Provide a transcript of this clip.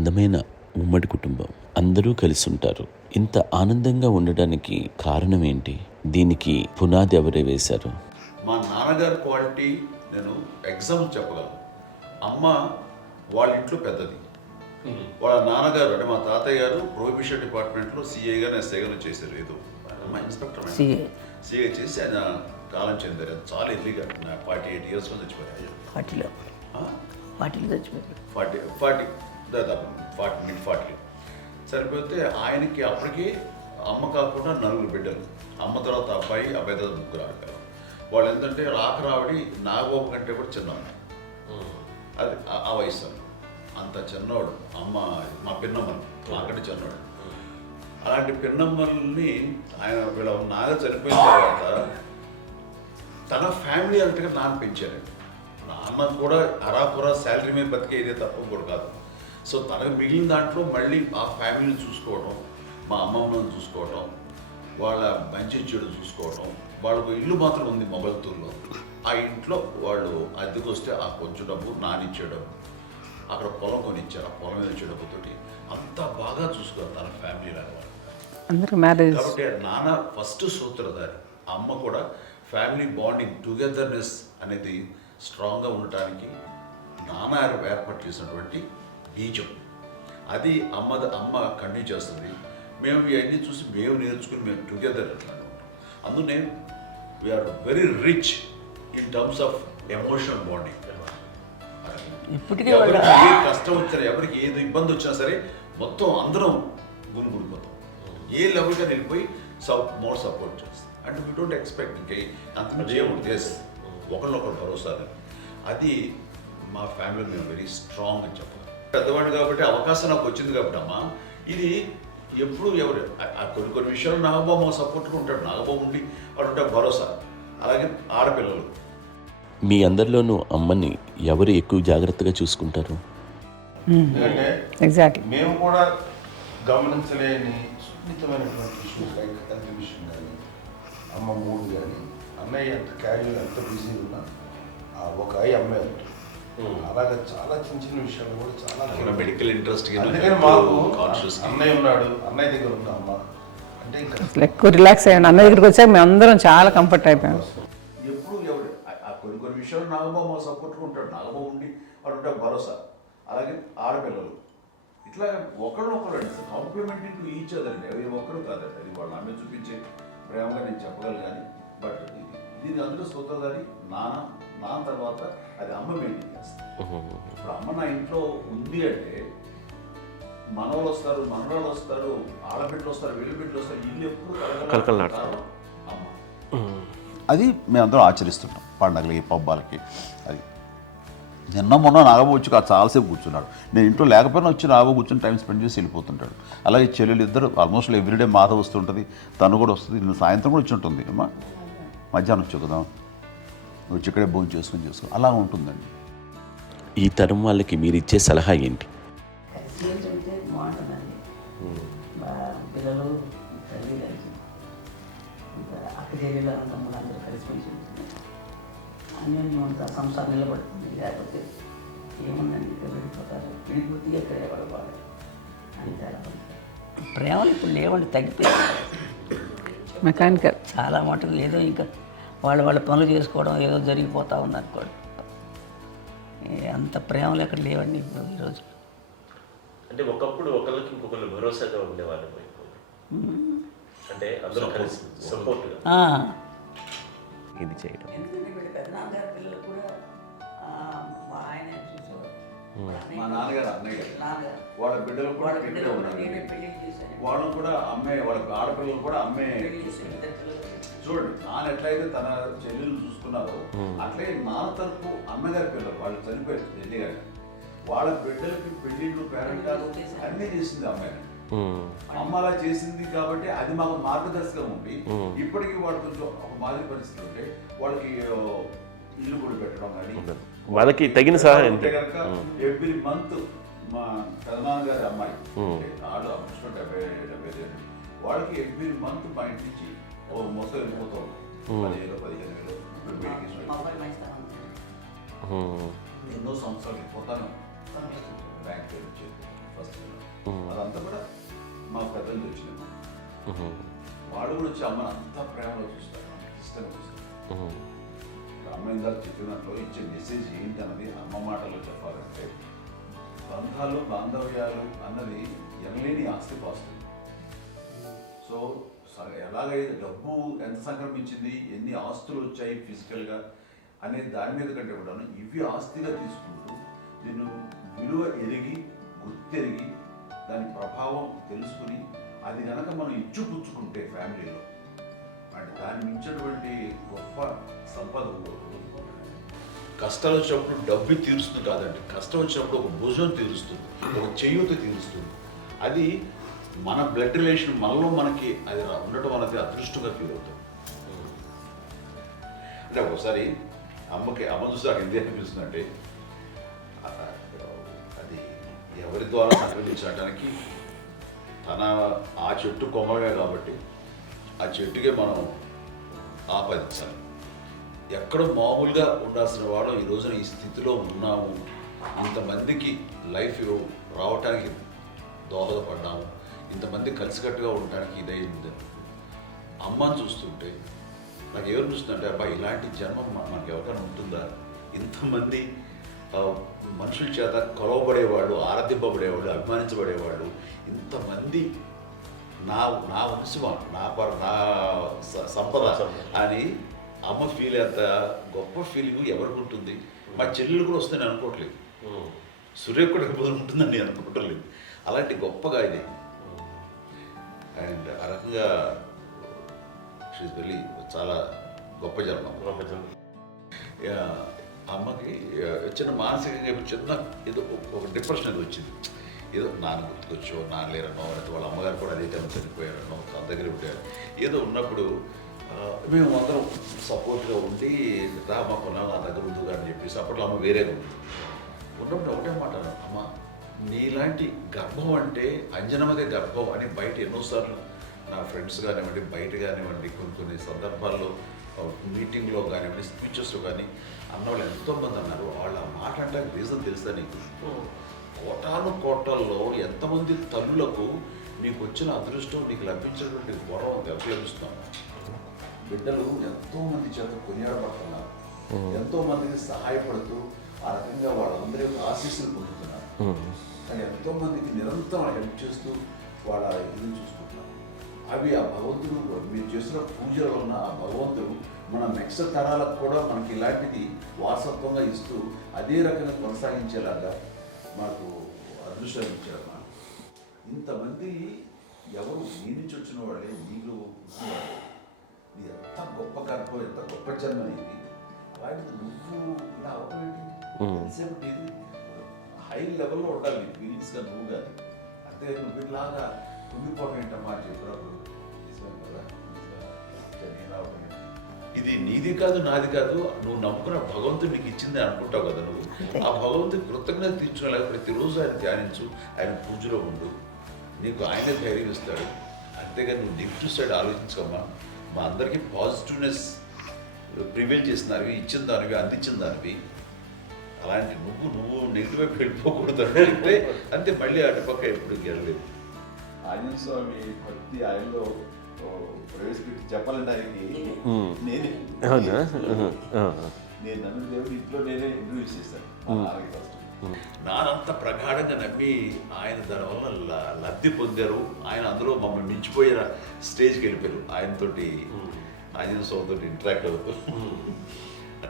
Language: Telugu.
అందమైన ఉమ్మడి కుటుంబం, అందరూ కలిసి ఉంటారు. ఇంత ఆనందంగా ఉండడానికి కారణం ఏంటి? దీనికి పునాది ఎవరే వేశారు? మా నాన్నగారి క్వాలిటీ నేను ఎగ్జాంపుల్ చెప్పగలను. అమ్మ వాళ్ళ ఇంట్లో పెద్దది. వాళ్ళ నాన్నగారు అంటే మా తాతయ్య గారు ప్రొహిబిషన్ డిపార్ట్మెంట్లో సిఐగా ఎస్ఐగా చేశారు. ఏదో మా ఇన్స్పెక్టర్ సిఐ చేసి ఆయన కాలం చెందారు. చాలా ఎర్లీగా 48 years చచ్చిపోయారు. 40 చచ్చిపోయారు. 40 దాదాపు 40 సరిపోతే ఆయనకి అప్పటికి అమ్మ కాకుండా 4 బిడ్డలు. అమ్మ తర్వాత అబ్బాయి తర్వాత 3 ఆడపిల్లలు. వాళ్ళు ఏంటంటే రాకరావడి నాగబాబు కంటే కూడా చిన్నవాడు. అది ఆ వయసు అంత చిన్నవాడు. అమ్మ మా పిన్నమ్మలు నాకంటే చిన్నవాడు. అలాంటి పిన్నమ్మల్ని ఆయన వీళ్ళ నాగ చనిపోయిన తర్వాత తన ఫ్యామిలీ అంతగా నాన్న పెంచారు. నాన్న కూడా అరాకురా శాలరీ మీద బతికేదే తప్ప కూడా కాదు. సో తనకు మిగిలిన దాంట్లో మళ్ళీ ఆ ఫ్యామిలీని చూసుకోవడం, మా అమ్మమ్మని చూసుకోవడం, వాళ్ళ మంచి చెడు చూసుకోవడం. వాళ్ళకు ఇల్లు మాత్రం ఉంది మొగల్తూరులో. ఆ ఇంట్లో వాళ్ళు అద్దెకు వస్తే ఆ కొంచెం డబ్బు నానిచ్చే డబ్బు, అక్కడ పొలం కొనిచ్చారు. ఆ పొలం మీద ఇచ్చే డబ్బుతోటి అంతా బాగా చూసుకోరు తన ఫ్యామిలీ లాగా. కాబట్టి నాన్న ఫస్ట్ సూత్రధారి. అమ్మ కూడా ఫ్యామిలీ బాండింగ్ టుగెదర్నెస్ అనేది స్ట్రాంగ్గా ఉండటానికి నాన్న ఏర్పాటు చేసినటువంటి బీజం. అది అమ్మ కంటిన్యూ చేస్తుంది. మేము ఇవన్నీ చూసి మేము నేర్చుకుని మేము టుగెదర్ అంటున్నాం. అందునే we're very rich in terms of emotional bonding. ఎవరికి ఏ కష్టం వచ్చినా, ఎవరికి ఏది ఇబ్బంది వచ్చినా సరే మొత్తం అందరం గుమిగూడిపోతాం. ఏ లెవెల్గా వెళ్ళిపోయి మోర్ సపోర్ట్ చేస్తాం. అంటే వీ డోంట్ ఎక్స్పెక్ట్ ఇంకే అంతమంది ఏముంటుంది. ఎస్ ఒకరినొకరు భరోసా. అది మా ఫ్యామిలీ మేము వెరీ స్ట్రాంగ్ అని చెప్పాలి. పెద్దవాడు కాబట్టి అవకాశం నాకు వచ్చింది కాబట్టి అమ్మ ఇది ఎప్పుడు ఎవరు కొన్ని విషయాలు నాగబాబు సపోర్ట్గా ఉంటాడు. నాగబాబు ఉండి వాడు ఉంటే భరోసా. అలాగే ఆడపిల్లలు. మీ అందరిలోనూ అమ్మని ఎవరు ఎక్కువ జాగ్రత్తగా చూసుకుంటారు? ఎందుకంటే ఎగ్జాక్ట్లీ మేము కూడా గమనించలేని సున్నితమైనటువంటి ఇష్యూస్ లైక్ హెల్త్ విషయం కానీ, అమ్మ మూడు కానీ, అన్నయ్య ఎంత క్యాజువల్ ఎంత బిజీ ఉన్నా ఒక అమ్మాయి ఉంటుంది. అలాగే చాలా చిన్న చిన్న విషయాలు కూడా చాలా మెడికల్ ఇంట్రెస్ట్. అందుకని మాకు అన్నయ్య ఉన్నాడు, అన్నయ్య దగ్గర ఉన్న అమ్మ అంటే ఇంకా ఎక్కువ రిలాక్స్ అయ్యాను. అన్నయ్య దగ్గరికి వచ్చాక మేము అందరం చాలా కంఫర్ట్ అయిపోయాం. ఎప్పుడు ఎవరు కొన్ని విషయాలు నాగబాబు సపోర్ట్గా ఉంటాడు. నాగబాబు ఉండి వాడు ఉంటే భరోసా. అలాగే ఆడపిల్లలు ఇట్లా ఒకరినొకరు అండి కాంప్లిమెంటింగ్ టు ఈచ్ అదర్ అండి. అవి ఒక్కరు కాదండి. అది వాళ్ళు ఆమె చూపించే ప్రేమగా నేను చెప్పగలను. కానీ బట్ దీని అందరూ సూత్రధారి నాన్న తర్వాత అది అమ్మ మెయింటైన్ చేస్తుంది. ఇప్పుడు అమ్మ నా ఇంట్లో ఉంది అంటే మనవాళ్ళు వస్తారు, మనవాళ్ళు వస్తారు, ఆడబిడ్డలు వస్తారు, వీళ్ళ బిడ్డలు వస్తారు. ఇల్లు ఎప్పుడు కలకలాడతారు అమ్మ. అది మేమందరం ఆచరిస్తుంటాం పండగలకి పబ్బాలకి. అది నిన్న మొన్న నాగబాబు వచ్చి చాలాసేపు కూర్చున్నాడు. నేను ఇంట్లో లేకపోయినా వచ్చి నాగబాబు కూర్చొని టైం స్పెండ్ చేసి వెళ్ళిపోతుంటాడు. అలాగే చెల్లెలు ఇద్దరు ఆల్మోస్ట్ ఎవ్రీడే మాత వస్తుంటుంది, తను కూడా వస్తుంది. నిన్న సాయంత్రం కూడా వచ్చి ఉంటుంది. అమ్మా మధ్యాహ్నం వచ్చి కదా వచ్చి ఇక్కడే భోజనం చేసుకుని అలా ఉంటుందండి. ఈ తరం వాళ్ళకి మీరు ఇచ్చే సలహా ఏంటి? పిల్లలు తల్లి కలిసి అక్కజేరిలో అందరూ కలిసిపోయి అన్యోన్యం అంతా సంసారం నిలబడుతుంది. లేకపోతే ఏముందండి విడిపోతారు, విడిపోతే ఎక్కడే పడిపోవాలి అంతే. ప్రేమలు ఇప్పుడు లేవండి, తగ్గిపోయింది. మెకానికల్ చాలా మటుకు ఏదో ఇంకా వాళ్ళ పనులు చేసుకోవడం ఏదో జరిగిపోతూ ఉంది అనుకోండి. అంత ప్రేమలు ఎక్కడ లేవండి ఇప్పుడు ఈరోజు. అంటే ఒకప్పుడు ఒకరికి ఇంకొకరు భరోసాగా ఉండేవాళ్ళు. అంటే అందరూ కలిసి సపోర్ట్గా ఇది చేయడం. పెద్దనాన్నగారి పిల్లలు కూడా ఆయన చూసేవారు. మా నాన్నగారు అన్నయ్య వాళ్ళ బిడ్డలు కూడా ఇక్కడే ఉన్నారు. వాళ్ళు కూడా అమ్మాయి వాళ్ళ ఆడపిల్లలు కూడా అమ్మాయి చూడండి. నాన్న ఎట్లయితే తన చెల్లెలు చూసుకున్నారో అట్లే నాన్న తరపు అమ్మగారి పిల్లలు వాళ్ళు చనిపోయారు ఢిల్లీ గారు. వాళ్ళ బిడ్డలకి పెళ్లిళ్ళు పేరెంటాలు అన్నీ చేసింది అమ్మాయి. అమ్మ అలా చేసింది కాబట్టి అది మాకు మార్గదర్శకం ఉంది. ఇప్పటికీ వాళ్ళు కొంచెం ఒక మాదిరి పరిస్థితి ఉంటే వాళ్ళకి ఇల్లు కూడా పెట్టడం కానీ వాళ్ళకి తగిన సహాయం కనుక ఎవ్రీ మంత్ మా పెదనాన్న గారి అమ్మాయి వాళ్ళు ఆల్మోస్ట్ 70 వాళ్ళకి ఎవ్రీ మంత్ మా ఇంటి నుంచి మొత్తం వెళ్ళిపోతాం 15,000 ఎన్నో సంవత్సరాలు పోతాను బ్యాంక్ ఫస్ట్ అదంతా కూడా మా పెద్దలు వచ్చినాయి. వాళ్ళు కూడా వచ్చి అమ్మని అంత ప్రేమలో చూస్తారు, అంత ఇష్టంగా చూస్తారు. అమ్మ ఇందాక చెప్పినట్లు ఇచ్చే మెసేజ్ ఏంటన్నది అమ్మ మాటల్లో చెప్పాలంటే, బంధాలు బాంధవ్యాలు అన్నది ఎనలేని ఆస్తిపాస్తులు. సో ఎలాగైతే డబ్బు ఎంత సంక్రమించింది, ఎన్ని ఆస్తులు వచ్చాయి ఫిజికల్గా అనే దాని మీద కంటే కూడా ఇవి ఆస్తిగా తీసుకుంటూ నేను విలువ ఎరిగి గుర్తెరిగి దాని ప్రభావం తెలుసుకుని అది కనుక మనం ఇచ్చుపుచ్చుకుంటే ఫ్యామిలీలో అంటే దాన్ని మించినటువంటి గొప్ప సంపద ఉండదు. కష్టాలు వచ్చినప్పుడు డబ్బు తీరుస్తుంది కాదండి, కష్టం వచ్చినప్పుడు ఒక భుజం తీరుస్తుంది, ఒక చేయూత తీరుస్తుంది. అది మన బ్లడ్ రిలేషన్ మనలో మనకి అది ఉండటం అనేది అదృష్టంగా ఫీల్ అవుతాం. అంటే ఒకసారి అమ్మ చూసి నాకు ఎందుకు అనిపిస్తుంది అంటే, అది ఎవరి ద్వారా సంక్రమించడానికి తన ఆ చెట్టు కొమ్మగా కాబట్టి ఆ చెట్టుకే మనం ఆపాదించాలి. ఎక్కడో మామూలుగా ఉండాల్సిన వాడు ఈ రోజున ఈ స్థితిలో ఉన్నాము, ఇంతమందికి లైఫ్ రావటానికి దోహదపడ్డాము, ఇంతమంది కలిసికట్టుగా ఉండడానికి ఇదైంది. అమ్మని చూస్తుంటే నాకు ఏమనిపిస్తుందంటే, అబ్బాయి ఇలాంటి జన్మం మనకి ఎవరికైనా ఉంటుందా? ఇంతమంది మనుషుల చేత కొలవబడేవాళ్ళు, ఆరాధింపబడేవాళ్ళు, అభిమానించబడేవాళ్ళు, ఇంతమంది నా వంశమా, నా సంపద అని అమ్మ ఫీల్ అంత గొప్ప ఫీలింగ్ ఎవరికి ఉంటుంది? మా చెల్లెలు కూడా వస్తుందని అనుకోవట్లేదు, సూర్య కూడా ఉంటుందని నేను అనుకోవట్లేదు. అలాంటి గొప్పగా ఇది. అండ్ ఆ రకంగా షీఈ్ వెరీ చాలా గొప్ప జన్మ. అమ్మకి చిన్న మానసికంగా చిన్న ఏదో ఒక డిప్రెషన్ అది వచ్చింది. ఏదో నాన్న గుర్తుకొచ్చో, నాన్న లేరనో, లేకపోతే వాళ్ళ అమ్మగారు కూడా అదే టైం చనిపోయారనో, తన దగ్గర ఉంటారు ఏదో ఉన్నప్పుడు మేము అందరం సపోర్ట్గా ఉండి మా కొన్నాళ్ళు నా దగ్గర ఉందిగా అని చెప్పేసి అప్పట్లో అమ్మ వేరేగా ఉంది. ఉన్నప్పుడు ఒకటే మాట, అమ్మ నీలాంటి గర్భం అంటే అంజనమదే గర్భం అని బయట ఎన్నోసార్లు నా ఫ్రెండ్స్ కానివ్వండి, బయట కానివ్వండి, కొన్ని సందర్భాల్లో మీటింగ్లో కానివ్వండి, స్పీచెస్లో కానీ అన్నవాళ్ళు ఎంతోమంది అన్నారు. వాళ్ళ మాట అంటే రీజన్ తెలుసా నీకు? కోటాను కోటల్లో ఎంతమంది తల్లులకు నీకు వచ్చిన అదృష్టం, నీకు లభించినటువంటి వరం ఎంత లభిస్తున్నాం. బిడ్డలు ఎంతోమంది చేత కొనియాడబడుతున్నారు, ఎంతోమందికి సహాయపడుతూ ఆ రకంగా వాళ్ళందరి యొక్క ఆశీస్సులు పొందుతున్నారు. కానీ ఎంతోమందికి నిరంతరం హెల్ప్ చేస్తూ వాళ్ళ ఇది చూసుకుంటున్నారు. అవి ఆ భగవంతుడు మీరు చేసిన పూజలో ఉన్న ఆ భగవంతుడు మన నెక్స్ట్ తరాలకు కూడా మనకి ఇలాంటిది వారసత్వంగా ఇస్తూ అదే రకంగా కొనసాగించేలాగా మనకు అదృష్టాన్ని ఇచ్చారు. ఇంతమంది ఎవరు నీ నుంచి వచ్చిన వాళ్ళే, నీకు నీ ఎంత గొప్ప గర్భం, ఎంత గొప్ప జన్మ ఇది. వాటికి నువ్వు ఇలా అవడం ఇది హై లెవెల్లో ఉండాలి ఫీలింగ్స్గా నువ్వు కానీ. అంతే నువ్వు ఇలాగా కుంగిపోవడం ఏంటమ్మా చెప్పినప్పుడు ఇది నీది కాదు, నాది కాదు, నువ్వు నమ్ముకున్న భగవంతుడు నీకు ఇచ్చింది అనుకుంటావు కదా. నువ్వు ఆ భగవంతుడి కృతజ్ఞత తీర్చుకోలేక ప్రతిరోజు ఆయన ధ్యానించు, ఆయన పూజలో ఉండు, నీకు ఆయనే ధైర్యం ఇస్తాడు. అంతేగాని నువ్వు నెగిటివ్ సైడ్ ఆలోచించుకోమ్మా. మా అందరికీ పాజిటివ్నెస్ ప్రివైల్ చేసిన దానివి, ఇచ్చిన దానివి, అందించిన దానివి. అలాంటి నువ్వు నెగిటివ్ వైపు వెళ్ళిపోకూడదు అని చెప్తే అంతే, మళ్ళీ అటుపక్క ఎప్పుడు గెలలేదు. ఆంజనేయ స్వామి భక్తి ఆయనలో ప్రవేశపెట్టి చెప్పాలంటే ఆయనకి నేను నన్ను దేవుడు ఇంట్లో నేనే ఇంట్రడ్యూస్ చేశాను. నానంత ప్రగాఢంగా నమ్మి ఆయన దానివల్ల లబ్ధి పొందారు. ఆయన అందులో మమ్మల్ని మించిపోయిన స్టేజ్కి వెళ్ళిపోయారు. ఆయనతోటి ఆంజనేయ స్వామితో ఇంటరాక్ట్ అవుతూ